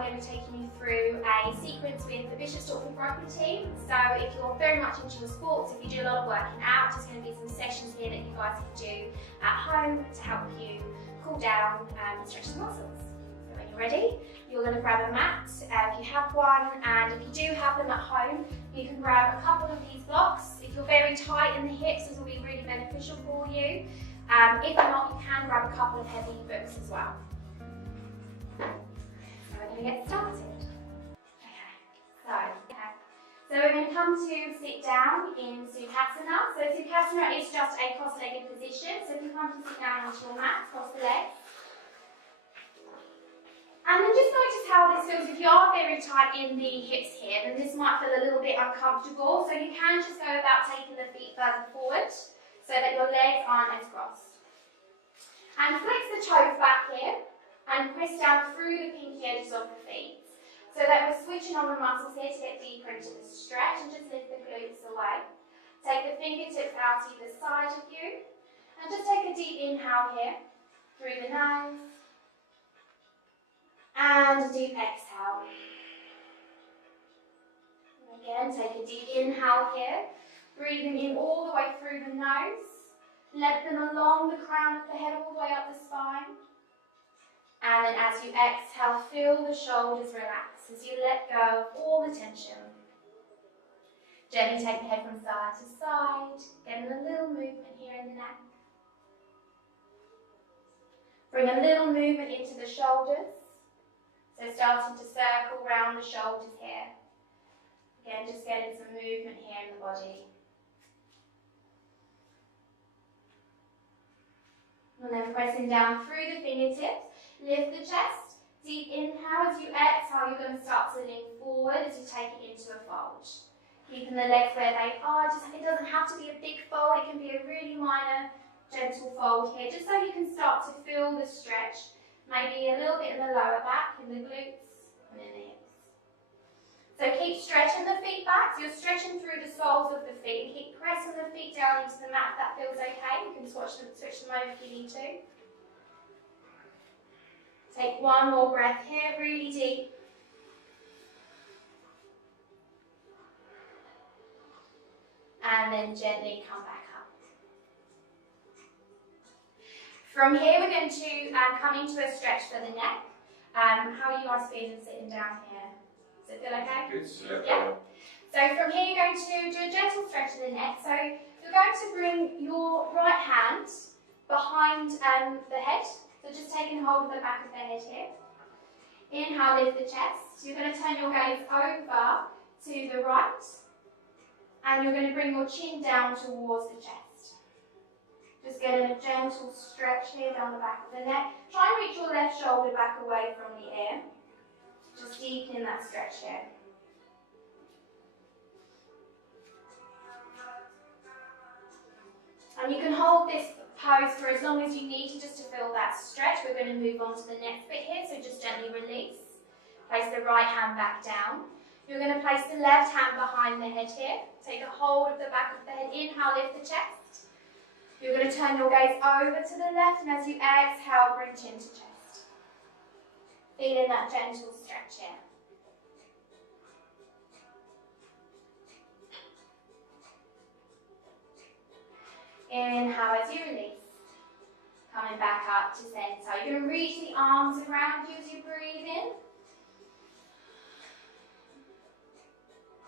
I'm going to be taking you through a sequence with the Bishops Stortford Rugby team. So if you're very much into your sports, if you do a lot of working out, there's going to be some sessions here that you guys can do at home to help you cool down and stretch the muscles. So when you're ready, you're going to grab a mat if you have one, and if you do have them at home, you can grab a couple of these blocks. If you're very tight in the hips, this will be really beneficial for you. If not, you can grab a couple of heavy books as well. So we're going to get started. So we're going to come to sit down in Sukhasana. So Sukhasana is just a cross-legged position. So if you come to sit down onto your mat, cross the legs. And then just notice how this feels. If you are very tight in the hips here, then this might feel a little bit uncomfortable. So you can just go about taking the feet further forward so that your legs aren't as crossed. And flex the toes back here and press down through the pinky edges of the feet so that we're switching on the muscles here to get deeper into the stretch, and just lift the glutes away. Take the fingertips out either side of you and just take a deep inhale here through the nose. And a deep exhale. And again, take a deep inhale here, breathing in all the way through the nose. Lengthen along the crown of the head all the way up the spine. And then as you exhale, feel the shoulders relax as you let go of all the tension. Gently take the head from side to side, getting a little movement here in the neck. Bring a little movement into the shoulders. So starting to circle around the shoulders here. Again, just getting some movement here in the body. And then pressing down through the fingertips, lift the chest. Deep inhale. As you exhale, you're going to start to lean forward as you take it into a fold. Keeping the legs where they are. It doesn't have to be a big fold, it can be a really minor, gentle fold here, just so you can start to feel the stretch. Maybe a little bit in the lower back, in the glutes, and in the hips. So keep stretching the feet back. So you're stretching through the soles of the feet. Keep pressing the feet down into the mat if that feels okay. You can switch them over if you need to. Take one more breath here, really deep. And then gently come back up. From here, we're going to come into a stretch for the neck. How are you guys feeling sitting down here? Does it feel okay? Good. Yeah. So from here, you're going to do a gentle stretch of the neck. So you're going to bring your right hand behind the head. So just taking hold of the back of the head here. Inhale, lift the chest. You're going to turn your gaze over to the right. And you're going to bring your chin down towards the chest. Just getting a gentle stretch here down the back of the neck. Try and reach your left shoulder back away from the ear. Just deepening that stretch here. And you can hold this pose for as long as you need to, just to feel that stretch. We're going to move on to the next bit here, so just gently release. Place the right hand back down. You're going to place the left hand behind the head here. Take a hold of the back of the head. Inhale, lift the chest. You're going to turn your gaze over to the left, and as you exhale, bring chin to chest. Feeling that gentle stretch here. Inhale as you release. Coming back up to centre. You're going to reach the arms around you as you breathe in.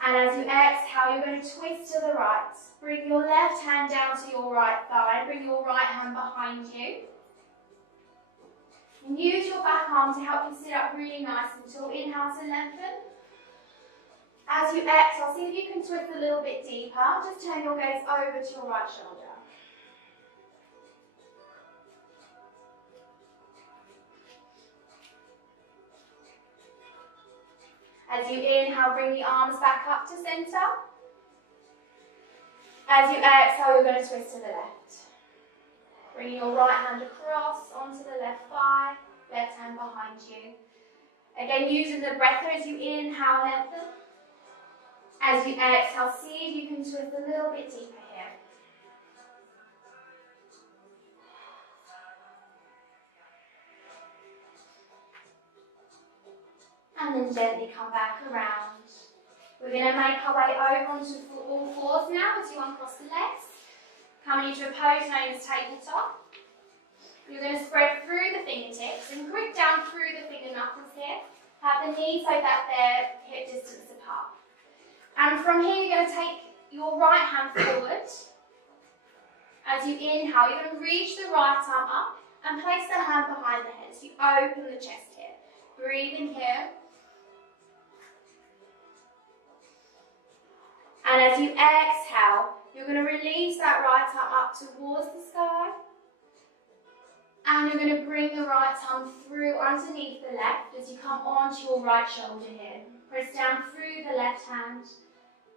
And as you exhale, you're going to twist to the right. Bring your left hand down to your right thigh. Bring your right hand behind you. And use your back arm to help you sit up really nice and tall. Inhale to lengthen. As you exhale, see if you can twist a little bit deeper. Just turn your gaze over to your right shoulder. As you inhale, bring the arms back up to centre. As you exhale, you're going to twist to the left. Bring your right hand across onto the left thigh, left hand behind you. Again, using the breath as you inhale, lengthen. As you exhale, see if you can twist a little bit deeper here. And then gently come back around. We're going to make our way over onto all fours now as you uncross the legs. Coming into a pose known as tabletop. You're going to spread through the fingertips and grip down through the finger knuckles here. Have the knees so that they're hip distance apart. And from here you're going to take your right hand forward. As you inhale, you're going to reach the right arm up and place the hand behind the head. So you open the chest here. Breathe in here. And as you exhale, you're going to release that right arm up towards the sky. And you're going to bring the right arm through underneath the left as you come onto your right shoulder here. Press down through the left hand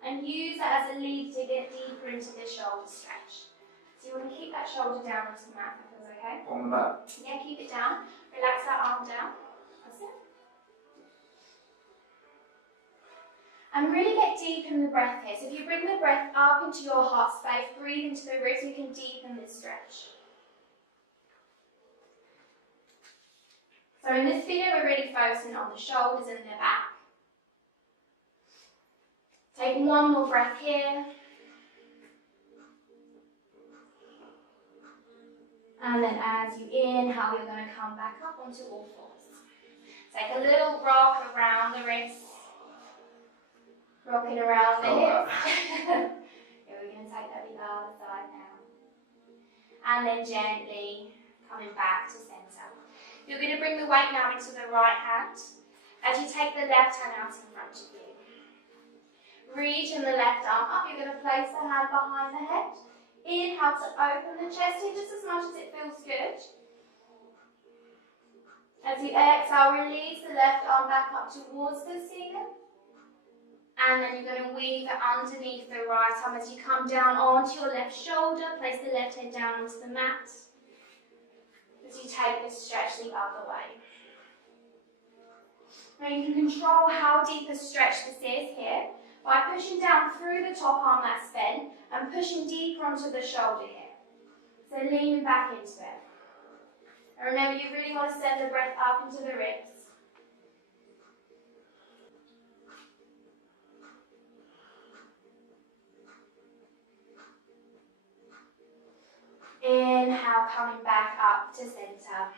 and use that as a lead to get deeper into the shoulder stretch. So you want to keep that shoulder down onto the mat, if that feels okay. On the mat. Yeah, keep it down. Relax that arm down. That's it. And really get deep in the breath here. So if you bring the breath up into your heart space, breathe into the ribs, you can deepen this stretch. So in this video, we're really focusing on the shoulders and the back. Take one more breath here. And then as you inhale, you're going to come back up onto all fours. Take a little rock around the wrists. Rocking around the hips. Here, we're going to take that to the other side now. And then gently coming back to centre. You're going to bring the weight now into the right hand as you take the left hand out in front of you. Reaching the left arm up, you're going to place the hand behind the head. Inhale to open the chest here just as much as it feels good. As you exhale, release the left arm back up towards the ceiling. And then you're going to weave it underneath the right arm as you come down onto your left shoulder. Place the left head down onto the mat. As you take this stretch the other way. Now you can control how deep a stretch this is here by pushing down through the top arm that's bent and pushing deeper onto the shoulder here. So leaning back into it. And remember, you really want to send the breath up into the ribs. Inhale, coming back up to centre.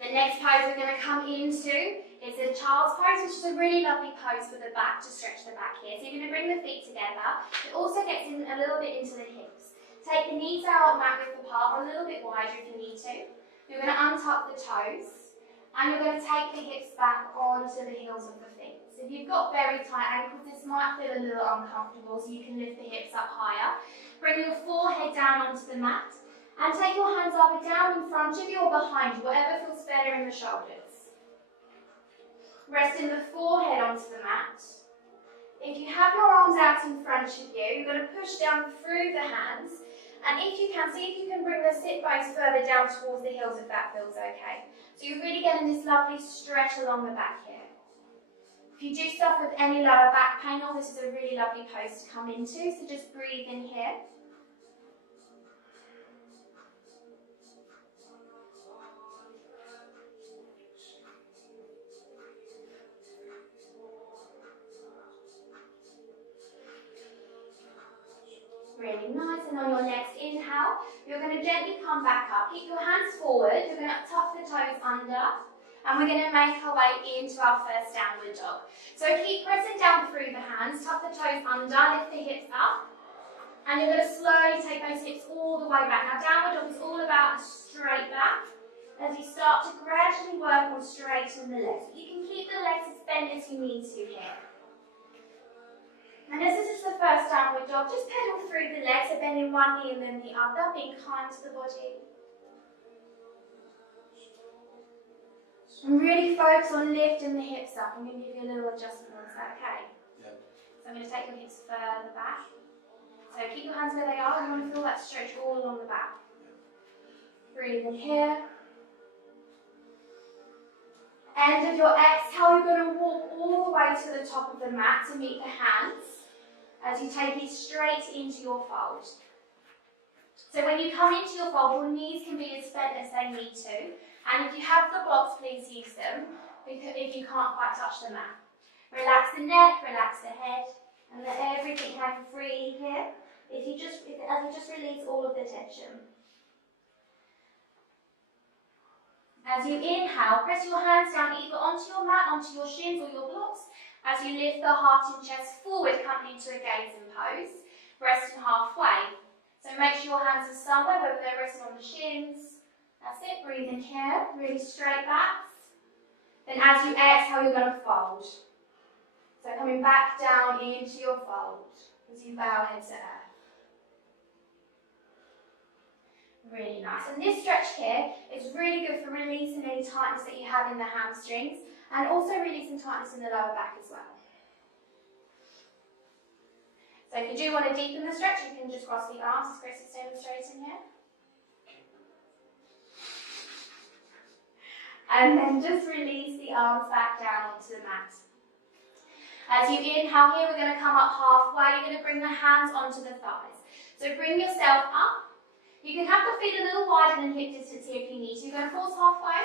The next pose we're going to come into is a child's pose, which is a really lovely pose for the back, to stretch the back here. So you're going to bring the feet together. It also gets in a little bit into the hips. Take the knees out, mat width apart, or a little bit wider if you need to. You're going to untuck the toes, and you're going to take the hips back onto the heels of the feet. So if you've got very tight ankles, this might feel a little uncomfortable, so you can lift the hips up higher. Bring your forehead down onto the mat, and take your hands up and down in front of you or behind you, whatever feels better in the shoulders. Resting the forehead onto the mat. If you have your arms out in front of you, you're going to push down through the hands. And if you can, see if you can bring the sit bones further down towards the heels if that feels okay. So you're really getting this lovely stretch along the back here. If you do suffer with any lower back pain, this is a really lovely pose to come into. So just breathe in here. Really nice, and on your next inhale, you're going to gently come back up. Keep your hands forward, you're going to tuck the toes under, and we're going to make our way into our first downward dog. So keep pressing down through the hands, tuck the toes under, lift the hips up, and you're going to slowly take those hips all the way back. Now downward dog is all about a straight back, as you start to gradually work on straightening the legs. You can keep the legs as bent as you need to here. And as this is the first downward dog, just pedal through the legs, so bending one knee and then the other, being kind to the body. And really focus on lifting the hips up. I'm going to give you a little adjustment. Is that okay? Yeah. So I'm going to take your hips further back. So keep your hands where they are, and you want to feel that stretch all along the back. Breathe in here. End of your exhale, you're going to walk all the way to the top of the mat to meet the hands as you take it straight into your fold. So when you come into your fold, your knees can be as bent as they need to. And if you have the blocks, please use them. if you can't quite touch the mat. Relax the neck, relax the head, and let everything hang freely here. As you just release all of the tension. As you inhale, press your hands down either onto your mat, onto your shins or your blocks. As you lift the heart and chest forward, coming into a gazing pose, resting halfway. So make sure your hands are somewhere, whether they're resting on the shins. That's it, breathing here, really straight backs. Then as you exhale, you're going to fold. So coming back down into your fold as you bow head to earth. Really nice. And this stretch here is really good for releasing any tightness that you have in the hamstrings and also releasing tightness in the lower back as well. So if you do want to deepen the stretch, you can just cross the arms as Chris is demonstrating here. And then just release the arms back down onto the mat. As you inhale here, we're going to come up halfway. You're going to bring the hands onto the thighs. So bring yourself up. You can have the feet a little wider than hip distance here if you need to. You're going to pause halfway.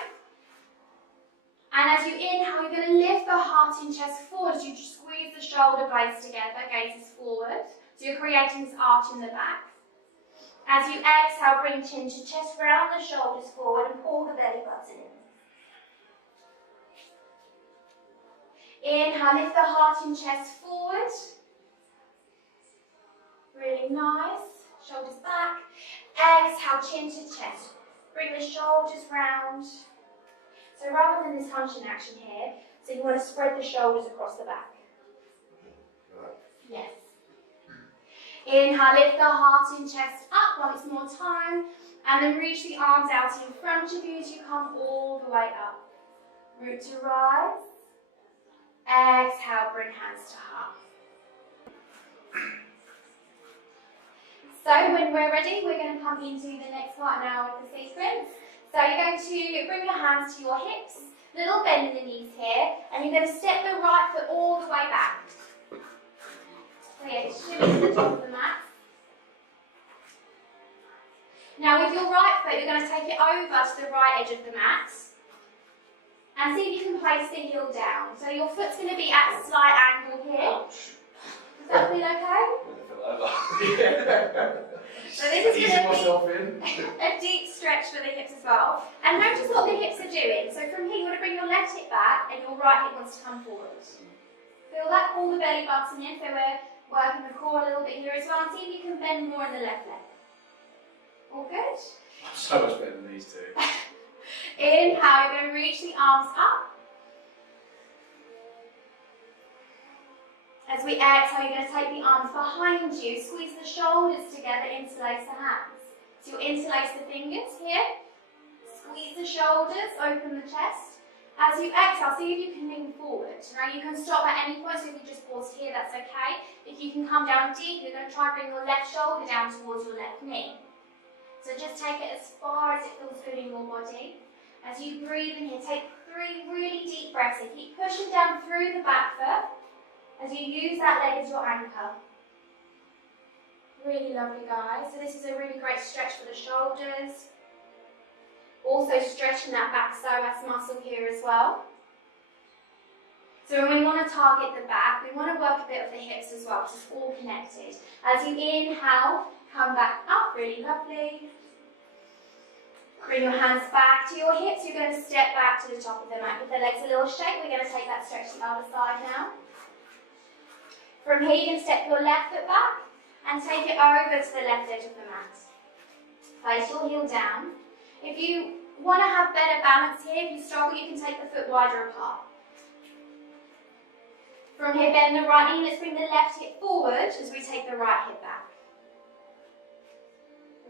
And as you inhale, you're going to lift the heart and chest forward as you squeeze the shoulder blades together, gazes forward. So you're creating this arch in the back. As you exhale, bring chin to chest, round the shoulders forward and pull the belly button in. Inhale, lift the heart and chest forward. Really nice. Shoulders back. Exhale, chin to chest. Bring the shoulders round. So rather than this hunching action here, so you want to spread the shoulders across the back. Yes. Inhale, lift the heart and chest up once more time. And then reach the arms out in front of you as you come all the way up. Root to rise. Exhale, bring hands to heart. So when we're ready, we're going to come into the next part now of the sequence. So you're going to bring your hands to your hips, little bend in the knees here, and you're going to step the right foot all the way back. So yeah, shimmy to the top of the mat. Now with your right foot, you're going to take it over to the right edge of the mat. And see if you can place the heel down. So your foot's going to be at a slight angle here. Does that feel okay? So this is going to be a deep stretch for the hips as well. And notice what the hips are doing. So from here, you want to bring your left hip back and your right hip wants to come forward. Feel that? Pull the belly button in. So we're working the core a little bit here as well. And see if you can bend more in the left leg. All good? So much better than these two. Inhale, you're going to reach the arms up. As we exhale, you're going to take the arms behind you, squeeze the shoulders together, interlace the hands. So you'll interlace the fingers here, squeeze the shoulders, open the chest. As you exhale, see if you can lean forward. Now you can stop at any point, so if you just pause here, that's okay. If you can come down deep, you're going to try and bring your left shoulder down towards your left knee. So just take it as far as it feels good in your body. As you breathe in here, take 3 really deep breaths in. Keep pushing down through the back foot as you use that leg as your anchor. Really lovely, guys. So this is a really great stretch for the shoulders. Also stretching that back psoas muscle here as well. So when we want to target the back, we want to work a bit of the hips as well, because it's all connected. As you inhale, come back up, really lovely. Bring your hands back to your hips. You're going to step back to the top of the mat. Give the legs a little shake. We're going to take that stretch to the other side now. From here, you're going to step your left foot back and take it over to the left edge of the mat. Place your heel down. If you want to have better balance here, if you struggle, you can take the foot wider apart. From here, bend the right knee. Let's bring the left hip forward as we take the right hip back.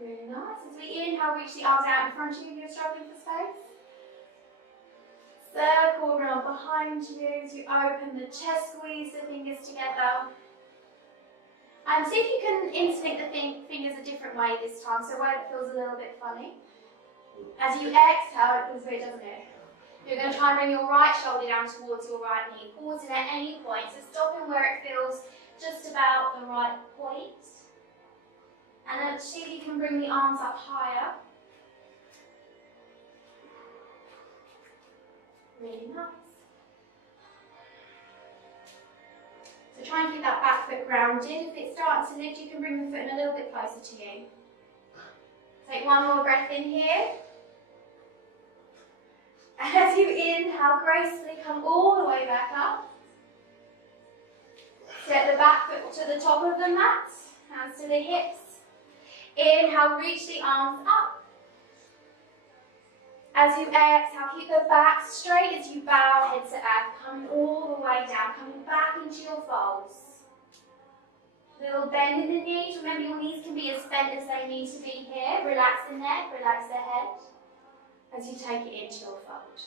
Really nice. As we inhale, reach the arms out in front of you if you're struggling for space. Circle around behind you as you open the chest, squeeze the fingers together. And see if you can interlink the fingers a different way this time, so where it feels a little bit funny. As you exhale, it feels weird, doesn't it? You're going to try and bring your right shoulder down towards your right knee, pausing at any point, so stopping where it feels just about the right point. And then see if you can bring the arms up higher. Really nice. try and keep that back foot grounded. If it's starting to lift, you can bring the foot in a little bit closer to you. Take one more breath in here. And as you inhale, gracefully come all the way back up. Step the back foot to the top of the mat, hands to the hips. Inhale, reach the arms up. As you exhale, keep the back straight as you bow head to earth, coming all the way down, coming back into your folds. Little bend in the knees. Remember, your knees can be as bent as they need to be here. Relax the neck, relax the head as you take it into your fold.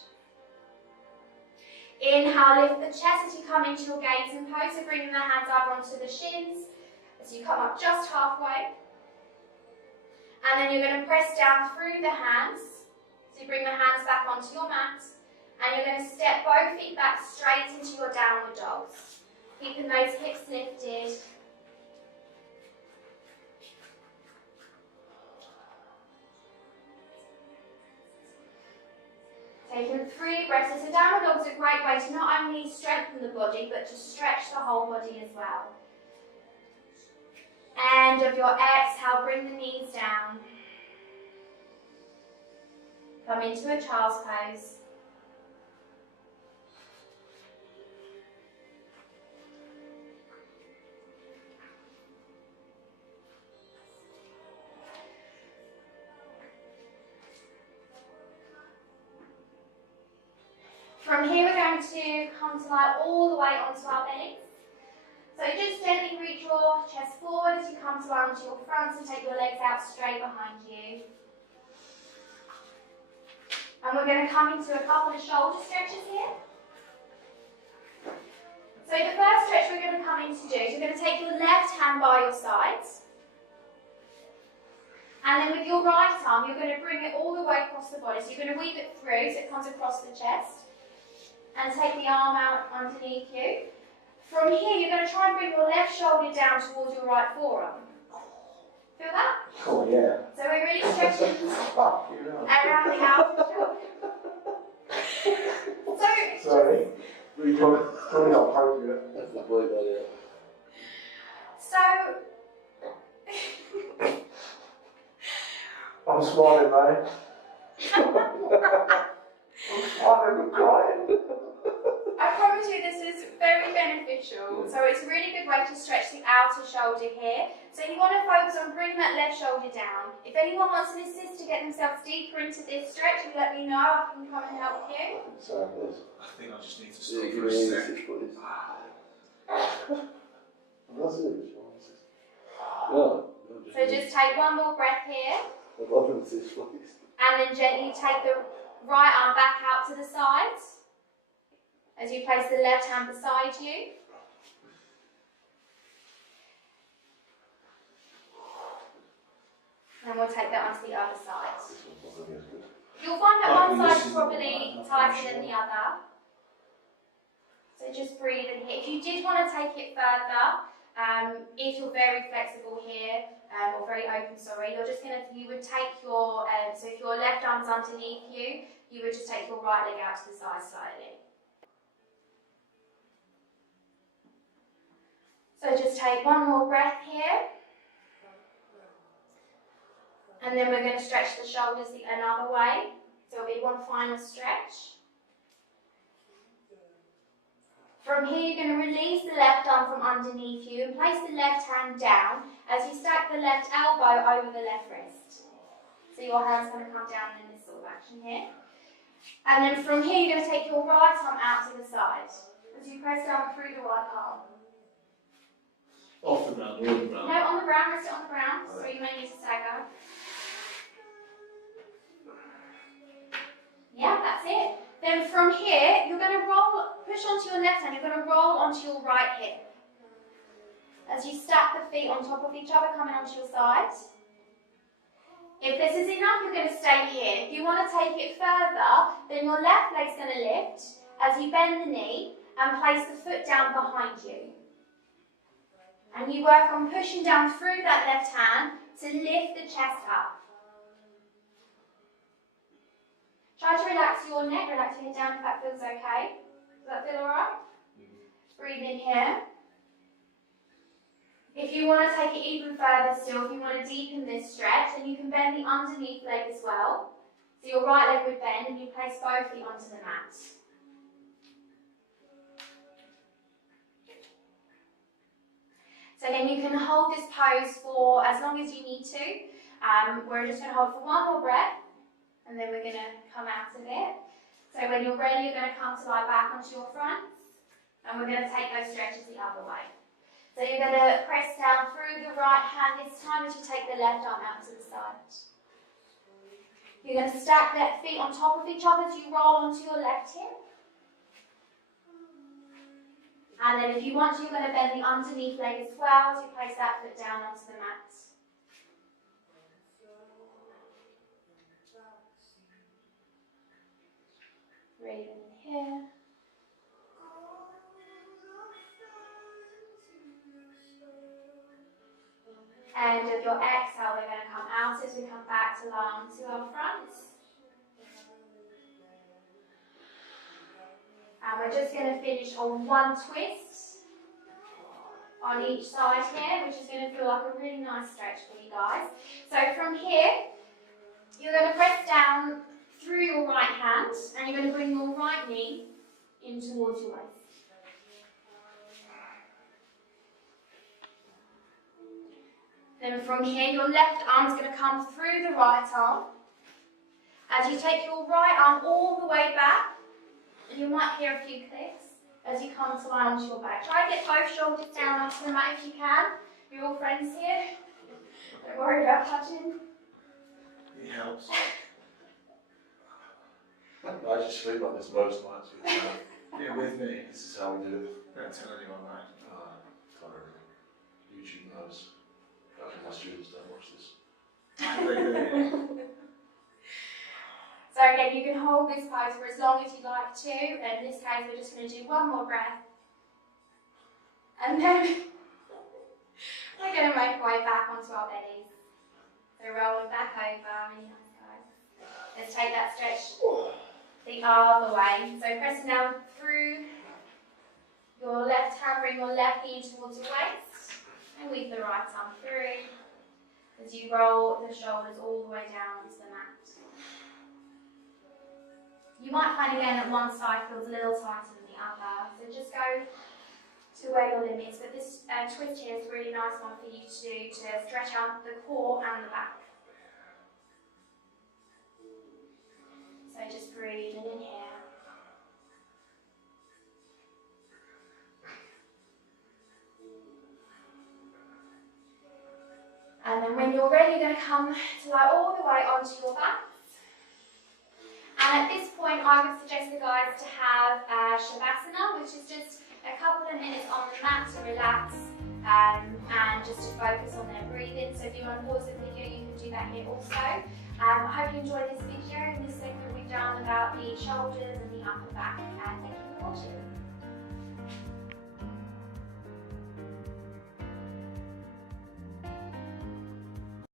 Inhale, lift the chest as you come into your gazing pose, so bringing the hands over onto the shins as you come up just halfway. And then you're going to press down through the hands, so you bring the hands back onto your mat, and you're going to step both feet back straight into your downward dogs, keeping those hips lifted. Taking 3 breaths. So downward dog is a great way to not only strengthen the body, but to stretch the whole body as well. End of your exhale, bring the knees down. Come into a child's pose. From here we're going to come to lie all the way onto our bellies. So just gently reach your chest forward as you come to lie onto your front, so take your legs out straight behind you. And we're going to come into a couple of shoulder stretches here. So the first stretch we're going to come in to do is you're going to take your left hand by your sides. And then with your right arm, you're going to bring it all the way across the body. So you're going to weave it through so it comes across the chest. And take the arm out underneath you. From here, you're going to try and bring your left shoulder down towards your right forearm. Feel that? Oh, yeah. So we're really stretching around the outer shoulder. Sorry. Probably not appropriate. That's the point, buddy. So, I'm smiling, mate. I'm smiling and crying. I promise you this is very beneficial. So it's a really good way to stretch the outer shoulder here. So you want to focus on bringing that left shoulder down. If anyone wants an assist to get themselves deeper into this stretch, you let me know. I can come and help you. Sorry, please. I think I just need to Yeah, stop give for a me an sec. assist, please. That's it. No. So just take one more breath here. I'd love an assist, please. And then gently take the right arm back out to the side as you place the left hand beside you. And we'll take that onto the other side. You'll find that one side is probably tighter than the other. So just breathe in here. If you did want to take it further, if you're very flexible here, or very open, sorry, you would take your, so if your left arm's underneath you, you would just take your right leg out to the side slightly. So just take one more breath here. And then we're going to stretch the shoulders another way. So it'll be one final stretch. From here, you're going to release the left arm from underneath you and place the left hand down as you stack the left elbow over the left wrist. So your hand's going to come down in this sort of action here. And then from here, you're going to take your right arm out to the side as you press down through the right palm. Off the ground, on the ground. No, on the ground, rest it on the ground, so you may need to stagger. Yeah, that's it. Then from here, you're going to push onto your left hand, you're going to roll onto your right hip. As you stack the feet on top of each other, coming onto your side. If this is enough, you're going to stay here. If you want to take it further, then your left leg's going to lift as you bend the knee and place the foot down behind you. And you work on pushing down through that left hand to lift the chest up. Try to relax your neck, relax your head down if that feels okay. Does that feel alright? Breathe in here. you want to take it even further still, if you want to deepen this stretch, then you can bend the underneath leg as well. So your right leg would bend and you place both feet onto the mat. So again, you can hold this pose for as long as you need to. We're just going to hold for one more breath and then we're going to come out of it. So when you're ready, you're going to come to lie back onto your front and we're going to take those stretches the other way. So you're going to press down through the right hand this time as you take the left arm out to the side. You're going to stack that feet on top of each other as you roll onto your left hip. And then if you want to, you're going to bend the underneath leg as well as you place that foot down onto the mat. Breathing in here. And with your exhale, we're going to come out as we come back to lie onto our front. And we're just going to finish on one twist on each side here, which is going to feel like a really nice stretch for you guys. So from here, you're going to press down through your right hand, and you're going to bring your right knee in towards your waist. Then from here, your left arm is going to come through the right arm. As you take your right arm all the way back, and you might hear a few clicks as you come to lie onto your back. Try to get both shoulders down onto the mat if you can. You're all friends here. Don't worry about touching. It helps. I just sleep like this most nights. You're with me. This is how we do it. Don't tell anyone that. Tiring. YouTube knows. My students don't watch this. So again, you can hold this pose for as long as you like to. In this case, we're just going to do one more breath. And then we're going to make our way back onto our bellies. So rolling back over. Really nice, guys. Let's take that stretch the other way. So pressing down through your left hand, bring your left knee towards your waist. And weave the right arm through as you roll the shoulders all the way down onto the mat. You might find again that one side feels a little tighter than the other, so just go to where your limit is. But this twist here is a really nice one for you to do to stretch out the core and the back. So just breathing in here. And then when you're ready, you're going to come to lie all the way onto your back. And at this point, I would suggest the guys to have Shavasana, which is just a couple of minutes on the mat to relax and just to focus on their breathing. So if you want to pause the video, you can do that here also. I hope you enjoyed this video. In this segment, we've done about the shoulders and the upper back. And thank you for watching.